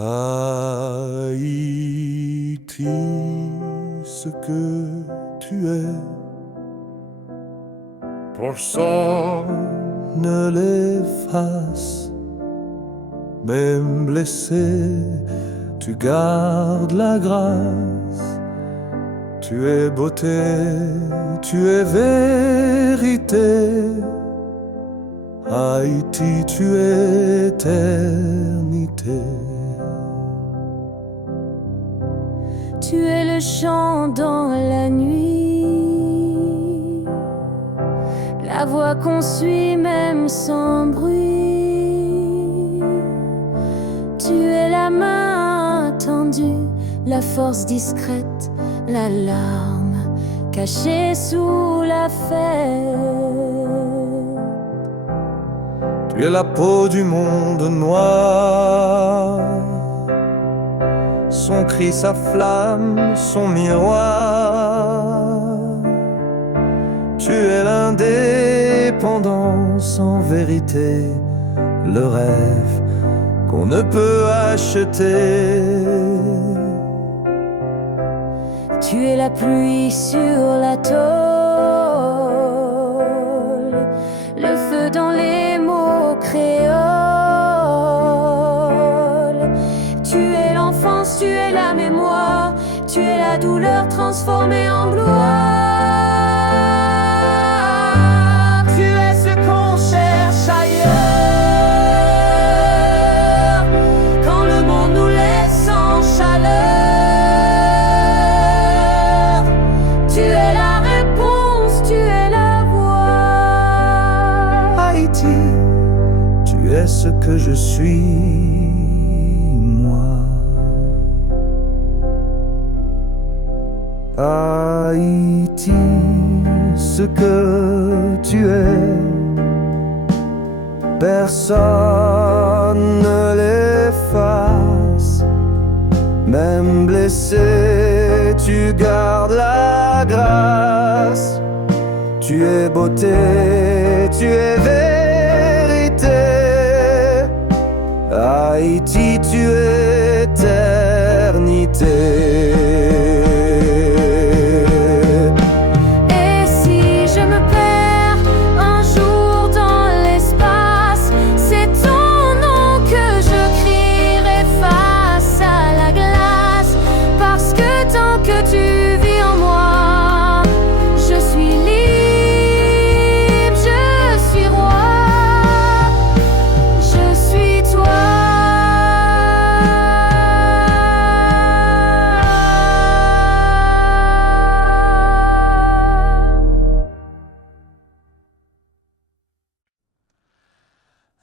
Haïti, ce que tu es, personne ne l'efface. Même blessé, tu gardes la grâce. Tu es beauté, tu es vérité. Haïti, tu es éternité. Tu es le chant dans la nuit, la voix qu'on suit même sans bruit. Tu es la main tendue, la force discrète, la larme cachée sous la fête. Tu es la peau du monde noir, son cri, sa flamme, son miroir. Tu es l'indépendance en vérité, le rêve qu'on ne peut acheter. Tu es la pluie sur la tôle, le feu dans les mots créoles. Tu es l'enfance, tu es la mémoire, tu es la douleur transformée en gloire. Tu es ce qu'on cherche ailleurs, quand le monde nous laisse en chaleur. Tu es la réponse, tu es la voix. Haïti, tu es ce que je suis. Haïti, ce que tu es, personne ne l'efface. Même blessé, tu gardes la grâce. Tu es beauté, tu es vérité. Haïti, tu es éternité.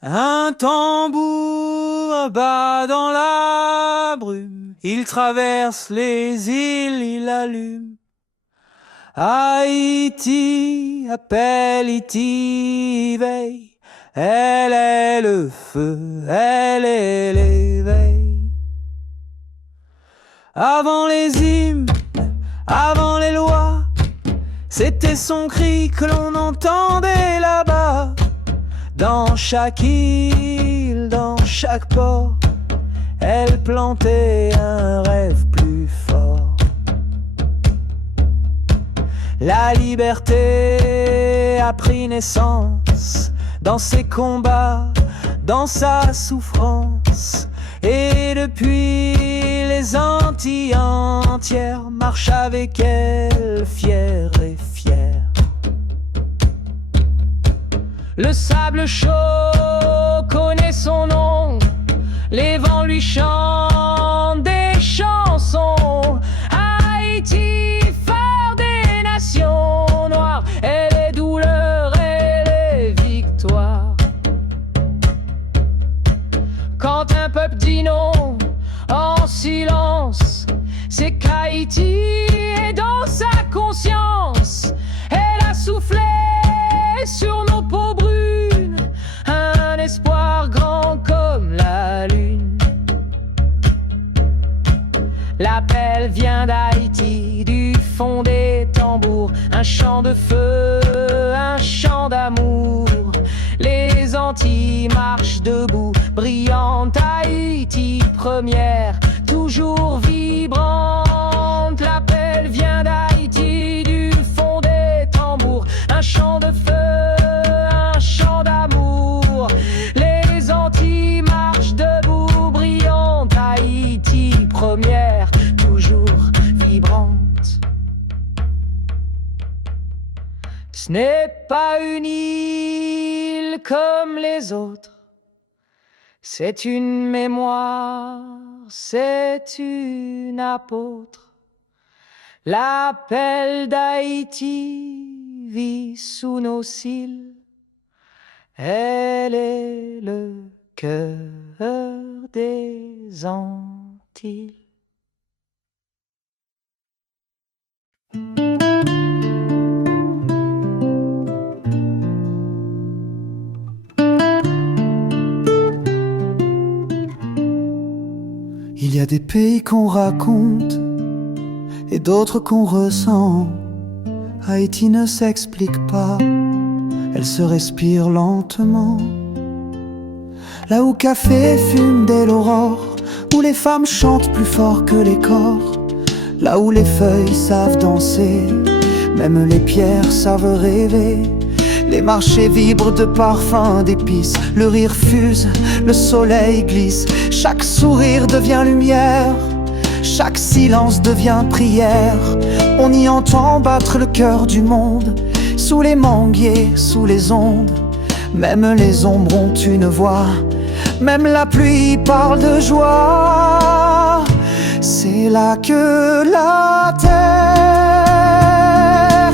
Un tambour bat dans la brume, il traverse les îles, il allume. Haïti appelle, Haïti veille, elle est le feu, elle est l'éveil. Avant les hymnes, avant les lois, c'était son cri que l'on entendait là-bas. Dans chaque île, dans chaque port, elle plantait un rêve plus fort. La liberté a pris naissance dans ses combats, dans sa souffrance. Et depuis, les Antilles entières marchent avec elle, fières et fières. Le sable chaud connaît son nom, les vents lui chantent des chansons. Haïti, phare des nations noires, elle est douleur, elle est victoire. Quand un peuple dit non en silence, c'est qu'Haïti est dans sa conscience. Elle a soufflé sur nos peaux brunes un espoir grand comme la lune. L'appel vient d'Haïti, du fond des tambours, un chant de feu, un chant d'amour. Les Antilles Haïti marche debout, brillante Haïti première, toujours vibrante. L'appel vient d'Haïti, du fond des tambours, un chant de feu, un chant d'amour. Les Antilles marchent debout, brillante Haïti première, toujours vibrante. Ce n'est pas une île comme les autres, c'est une mémoire, c'est une apôtre. L'appel d'Haïti vit sous nos cils, elle est le cœur des Antilles. Il y a des pays qu'on raconte et d'autres qu'on ressent. Haïti ne s'explique pas, elle se respire lentement. Là où café fume dès l'aurore, où les femmes chantent plus fort que les corps, là où les feuilles savent danser, même les pierres savent rêver. Les marchés vibrent de parfums d'épices, le rire fuse, le soleil glisse. Chaque sourire devient lumière, chaque silence devient prière. On y entend battre le cœur du monde, sous les manguiers, sous les ondes. Même les ombres ont une voix, même la pluie parle de joie. C'est là que la terre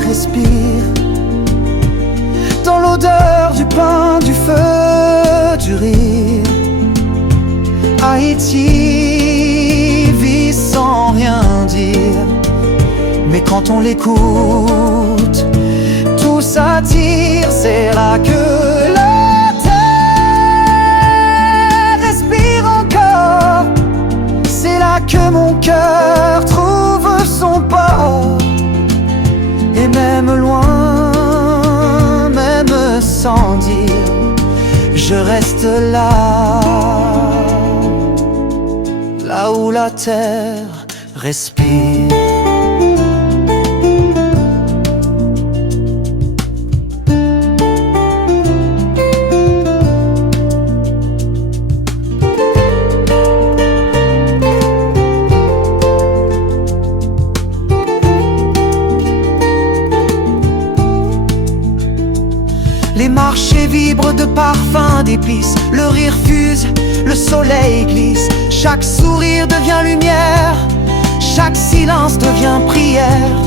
respire, dans l'odeur du pain, du feu, du rire. Haïti vit sans rien dire, mais quand on l'écoute, tout s'attire. C'est là que la terre respire encore, c'est là que mon cœur trouve son port. Et même loin, même sans dire, je reste là, là où la terre respire. Les marchés vibrent de parfums d'épices, le rire fuse, le soleil glisse. Chaque sourire devient lumière, chaque silence devient prière.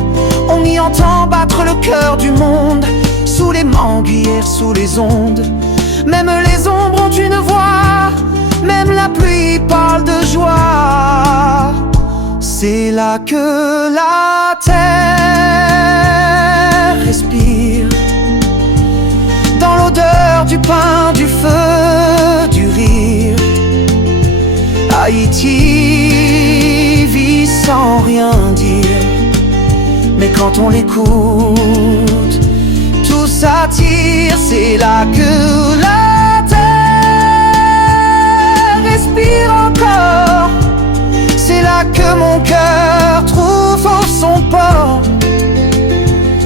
On y entend battre le cœur du monde, sous les manguières, sous les ondes. Même les ombres ont une voix, même la pluie parle de joie. C'est là que la terre respire, dans l'odeur du pain, du feu, du rire. Haïti vit sans rien dire, mais quand on l'écoute, tout s'attire. C'est là que la terre respire encore, c'est là que mon cœur trouve son port.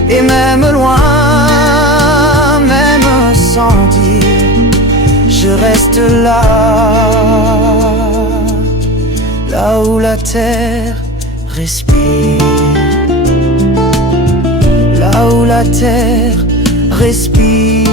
Et même loin, même sans dire, je reste là, là où la terre respire, là où la terre respire.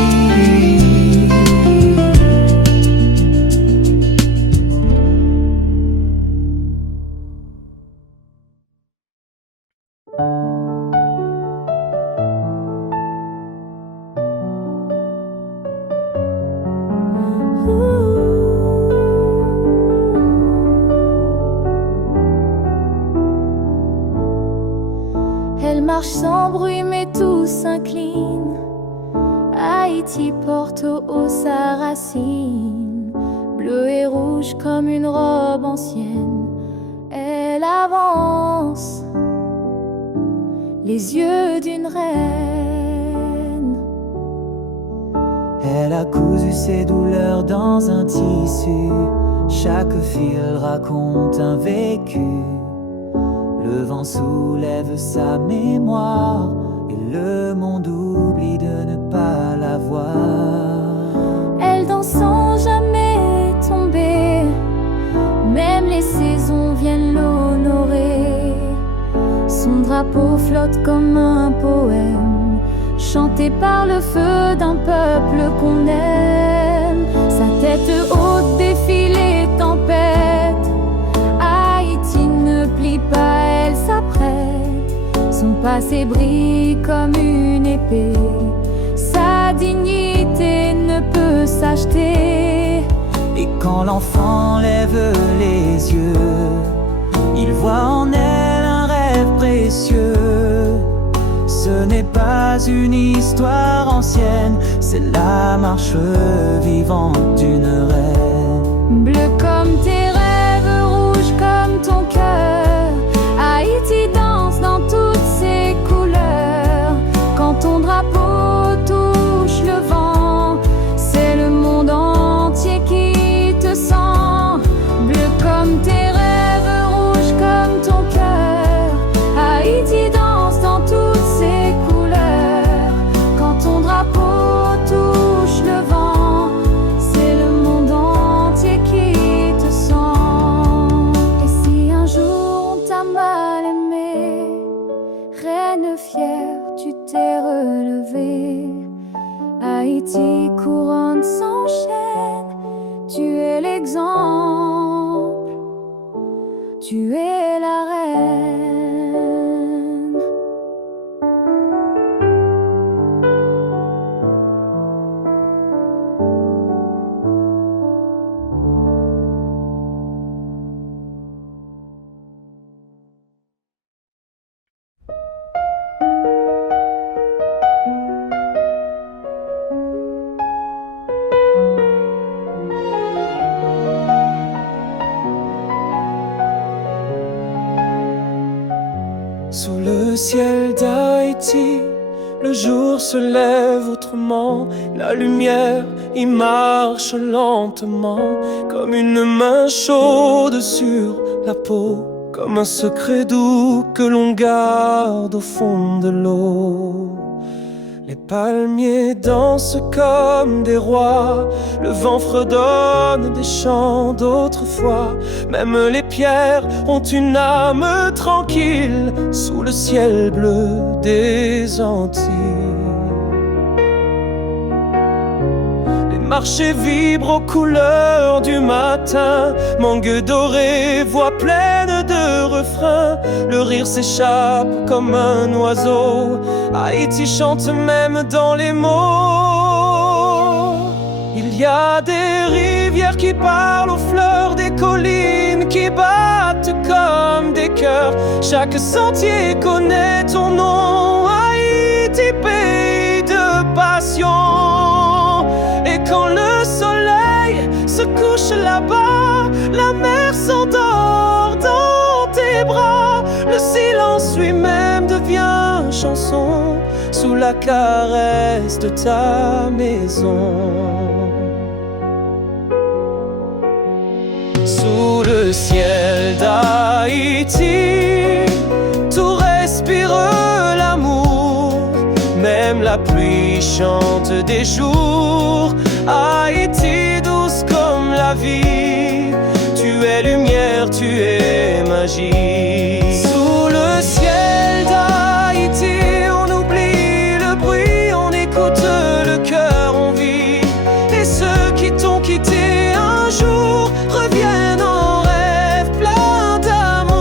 Elle marche sans bruit mais tout s'incline. Haïti porte au haut sa racine, bleu et rouge comme une robe ancienne. Elle avance, les yeux d'une reine. Elle a cousu ses douleurs dans un tissu. Chaque fil raconte un vécu. Le vent soulève sa mémoire et le monde oublie de ne pas la voir. Elle danse sans jamais tomber, même les saisons viennent l'honorer. Son drapeau flotte comme un poème, chanté par le feu d'un peuple qu'on aime. Sa tête haute défie les tempêtes. Haïti ne plie pas, elle s'apprête. Son passé brille comme une épée. Sa dignité ne peut s'acheter. Et quand l'enfant lève les yeux, il voit en elle un rêve précieux. Ce n'est pas une histoire ancienne, c'est la marche vivante d'une reine. Bleu comme tes rêves, rouge comme ton cœur, Haïti danse dans toutes ses couleurs. Quand ton drapeau touche le vent, c'est le monde entier qui te sent. Bleu comme tes rêves, rouge comme ton cœur, Haïti danse dans toutes ses couleurs. Quand ton drapeau touche le vent, c'est le monde entier qui te sent. Et si un jour on t'a mal aimé, reine fière, tu t'es relevée. Haïti couronne s'enchaîne, tu es l'exemple, tu es la reine. Sous le ciel d'Haïti, le jour se lève autrement. La lumière y marche lentement, comme une main chaude sur la peau, comme un secret doux que l'on garde au fond de l'eau. Les palmiers dansent comme des rois, le vent fredonne des chants d'autrefois. Même les pierres ont une âme tranquille sous le ciel bleu des Antilles. Les marchés vibrent aux couleurs du matin, mangue dorée, voix pleine de refrains. Le rire s'échappe comme un oiseau, Haïti chante même dans les mots. Il y a des rivières qui parlent aux fleurs, des collines qui battent comme des cœurs. Chaque sentier connaît ton nom, Haïti, pays de passion. Et quand le soleil se couche là-bas, la mer s'endort dans tes bras. Le silence lui-même devient chanson sous la caresse de ta maison. Sous le ciel d'Haïti, tout respire l'amour. Même la pluie chante des jours. Haïti douce comme la vie, tu es lumière, tu es magie. Sous le ciel d'Haïti, on oublie le bruit, on écoute le cœur, on vit. Et ceux qui t'ont quitté un jour reviennent en rêve plein d'amour.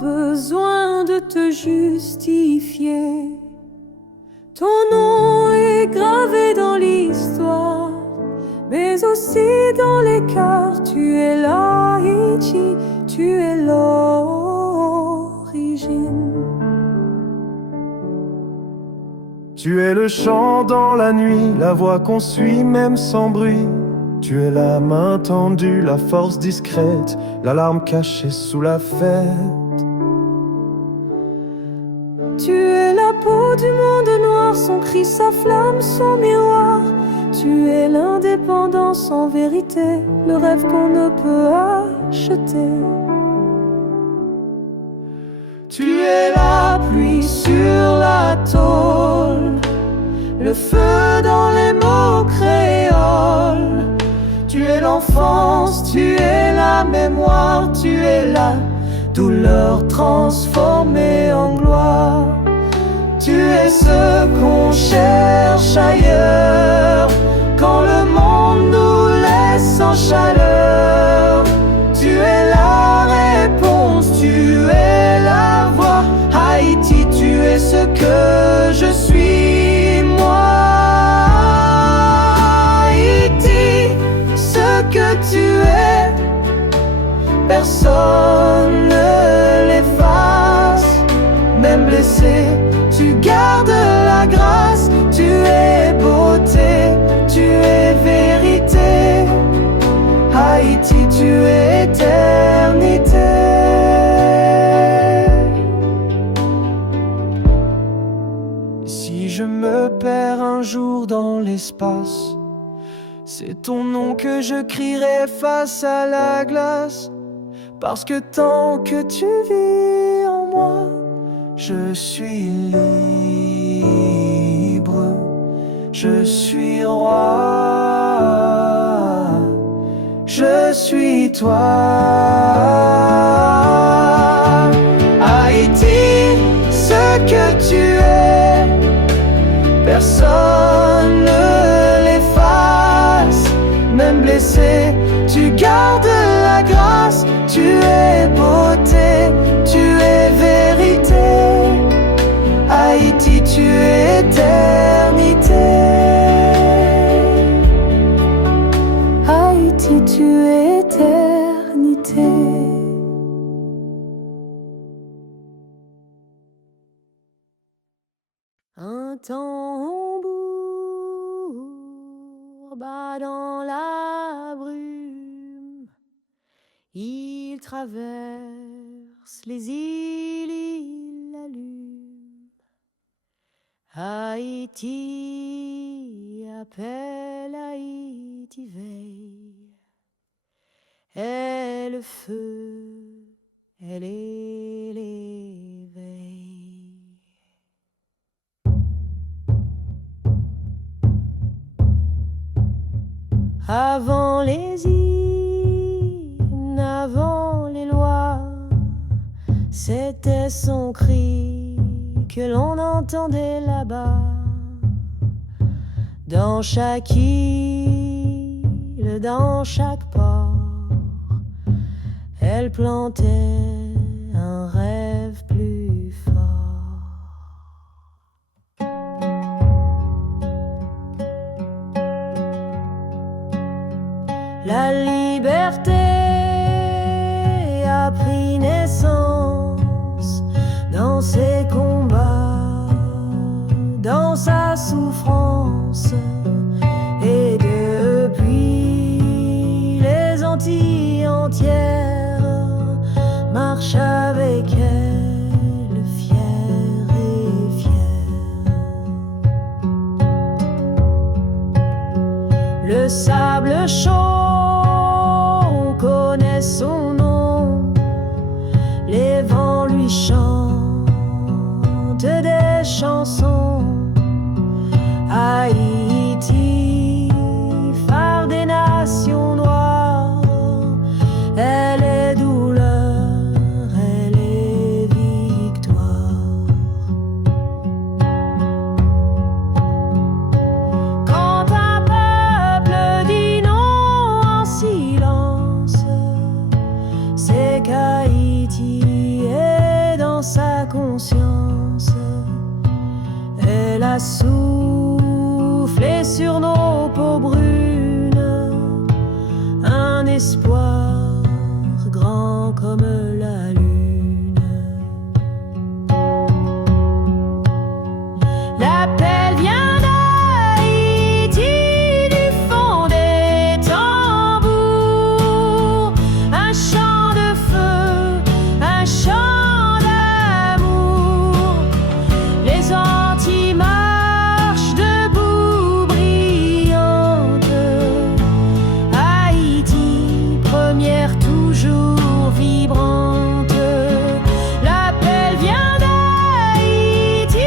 besoin de te justifier. Ton nom est gravé dans l'histoire, mais aussi dans les cœurs. Tu es l'Haïti, tu es l'origine. Tu es le chant dans la nuit, la voix qu'on suit même sans bruit. Tu es la main tendue, la force discrète, l'alarme cachée sous la fête. Tu es la peau du monde noir, son cri, sa flamme, son miroir. Tu es l'indépendance en vérité, le rêve qu'on ne peut acheter. Tu es la pluie sur la tôle, le feu dans les mots créoles. Tu es l'enfance, tu es la mémoire, tu es la douleur transformée en gloire. Tu es ce qu'on cherche ailleurs, quand le monde nous laisse en chaleur. Tu es la réponse, tu es la voix. Haïti, tu es ce que je suis, moi. Haïti, ce que tu es, personne ne l'efface. Même blessé, tu gardes la grâce. Tu es beauté, tu es vérité. Haïti, tu es éternité. Si je me perds un jour dans l'espace, c'est ton nom que je crierai face à la glace. Parce que tant que tu vis en moi, je suis libre, je suis roi, je suis toi. Haïti, ce que tu es, personne ne l'efface. Même blessé, tu gardes la grâce. Tu es beauté, tu es vérité. Haïti, tu es éternité. Haïti, tu es éternité. Un tambour bat dans la brume. Il traverse les îles, il allume. Haïti appelle, Haïti veille. Elle est le feu, elle est l'éveil. Avant les hymnes, avant les lois, c'était son cri que l'on entendait là-bas. Dans chaque île, dans chaque port, elle plantait un rêve plus fort. La liberté a pris naissance dans ses combats, dans sa souffrance. Et depuis, les Antilles entières marchent avec elle, fière et fière. Le sable chaud connaît son nom, les vents lui chantent des chansons. Haïti conscience. Elle a soufflé sur nos peaux brunes un espoir grand comme la lune. L'appel vient d'Haïti, du fond des tambours, un chant de feu, un chant d'amour. Les Antilles marchent debout, brillantes. Haïti, première toujours vibrante. L'appel vient d'Haïti,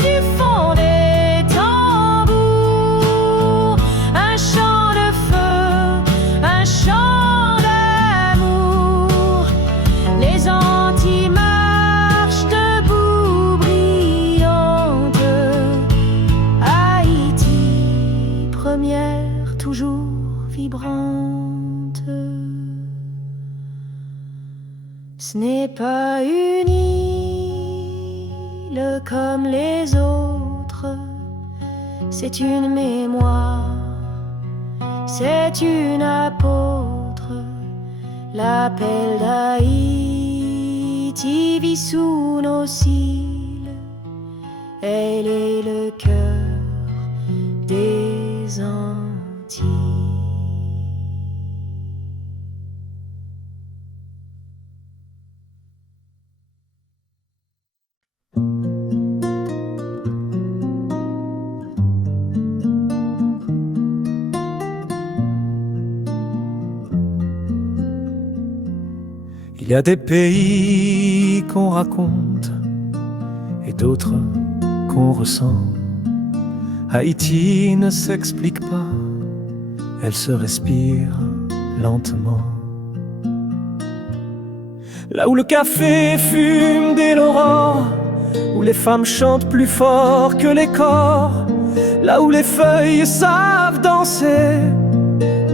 du fond des tambours, un chant de feu, un chant d'amour. Les Antilles marchent debout, brillantes. Haïti, première toujours vibrante. Ce n'est pas une île comme les autres, c'est une mémoire, c'est une apôtre. L'appel d'Haïti vit sous nos cils, elle est le cœur des Antilles. Il y a des pays qu'on raconte et d'autres qu'on ressent. Haïti ne s'explique pas, elle se respire lentement. Là où le café fume dès l'aurore, où les femmes chantent plus fort que les corps, là où les feuilles savent danser,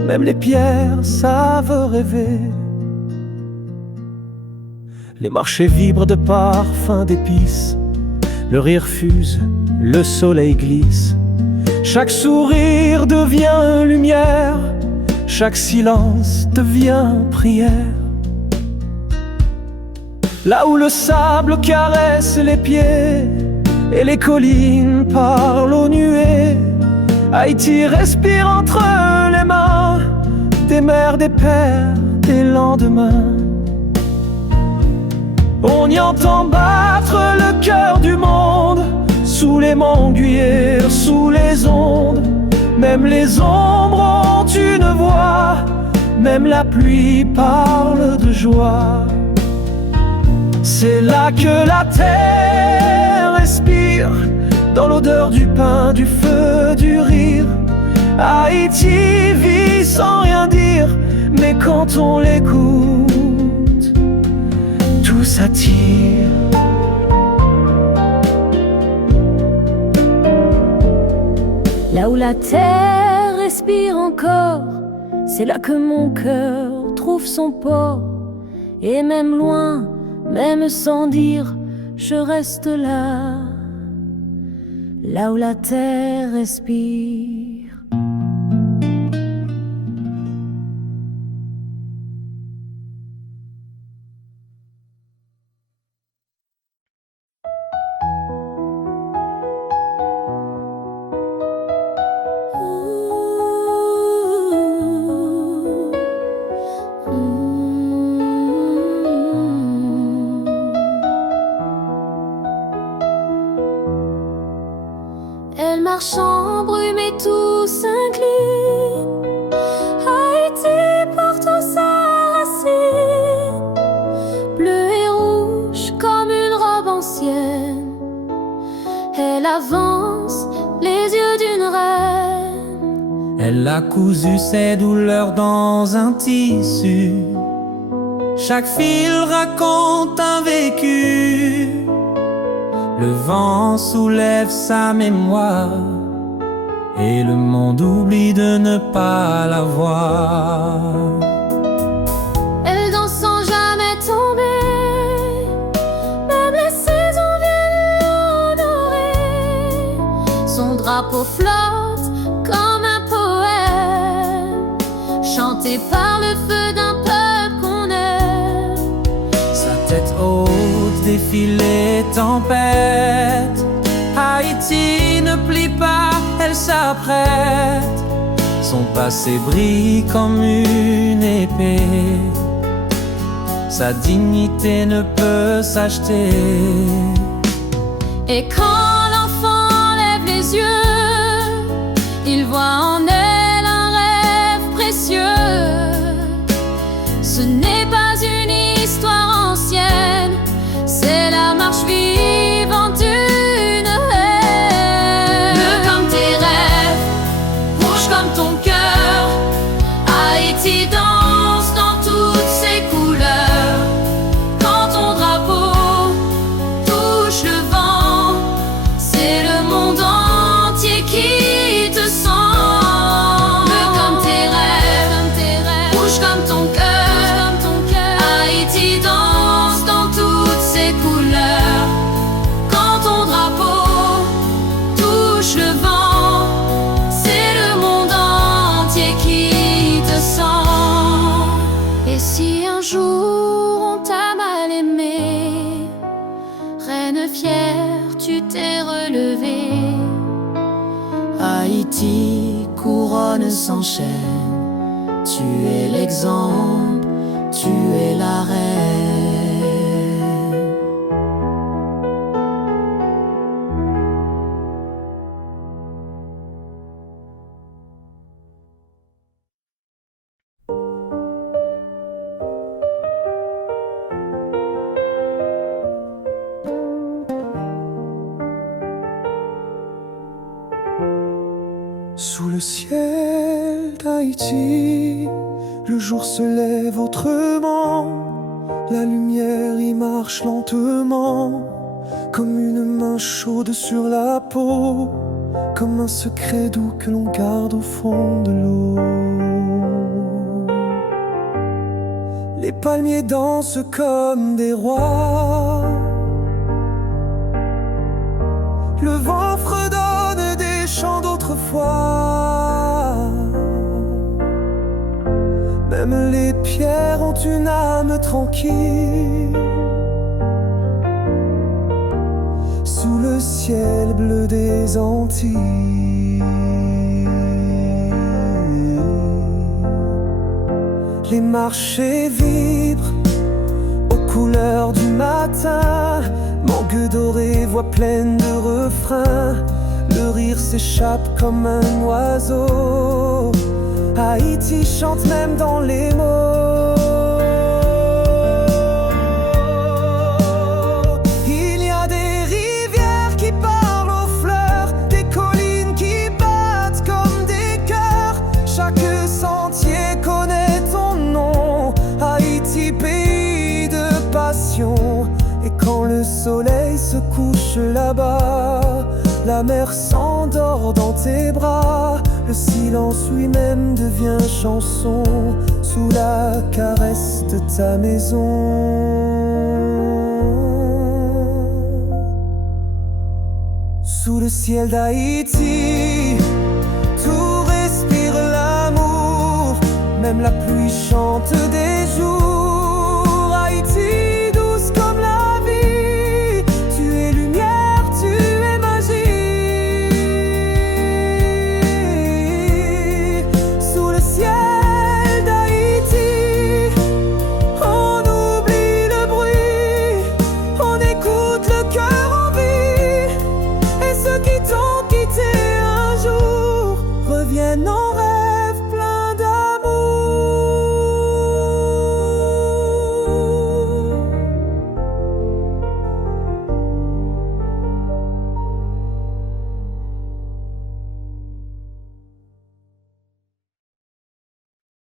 même les pierres savent rêver. Les marchés vibrent de parfums d'épices, le rire fuse, le soleil glisse. Chaque sourire devient lumière, chaque silence devient prière. Là où le sable caresse les pieds et les collines parlent aux nuées, Haïti respire entre les mains des mères, des pères, des lendemains. On y entend battre le cœur du monde, sous les manguiers, sous les ondes. Même les ombres ont une voix, même la pluie parle de joie. C'est là que la terre respire, dans l'odeur du pain, du feu, du rire. Haïti vit sans rien dire, mais quand on l'écoute, tout s'attire. Là où la terre respire encore, c'est là que mon cœur trouve son port. Et même loin, même sans dire, je reste là. Là où la terre respire. Elle marche en brume et tout s'incline. Haïti porte sa racine, bleu et rouge comme une robe ancienne. Elle avance les yeux d'une reine. Elle a cousu ses douleurs dans un tissu. Chaque fil raconte un vécu. Le vent soulève sa mémoire et le monde oublie de ne pas la voir. Elle danse sans jamais tomber, même les saisons drapeau flotte comme un poème, chanté par le feu d'un peuple qu'on aime. Sa tête haute défile les tempêtes. Haïti ne plie pas, elle s'apprête. Son passé brille comme une épée. Sa dignité ne peut s'acheter. Et quand l'enfant lève les yeux, il voit en elle un rêve précieux. Ce n'est pas une histoire ancienne, c'est la marche vivante d'une haine. Bleu comme tes rêves, rouge comme ton cœur, Haïti danse dans toutes ses couleurs. Quand ton drapeau touche le vent, c'est le monde entier qui te sent. Bleu comme tes rêves, rouge comme ton cœur, Haïti danse dans toutes ses couleurs. Quand ton drapeau touche le vent, c'est le monde entier qui te sent. Et si un jour on t'a mal aimé, reine fière, tu t'es relevée. Haïti, couronne sans chaîne, tu es l'exemple, tu es la reine. Sous le ciel d'Haïti, le jour se lève autrement. La lumière y marche lentement, comme une main chaude sur la peau, comme un secret doux que l'on garde au fond de l'eau. Les palmiers dansent comme des rois, le vent fredonne des chants d'autrefois. Même les pierres ont une âme tranquille. Sous le ciel bleu des Antilles, les marchés vibrent aux couleurs du matin. Mangue dorée, voix pleine de refrains. Le rire s'échappe comme un oiseau. Haïti chante même dans les mots. Il y a des rivières qui parlent aux fleurs, des collines qui battent comme des cœurs. Chaque sentier connaît ton nom. Haïti, pays de passion. Et quand le soleil se couche là-bas, la mer s'endort dans tes bras. Le silence lui-même devient chanson sous la caresse de ta maison. Sous le ciel d'Haïti, tout respire l'amour. Même la pluie chante des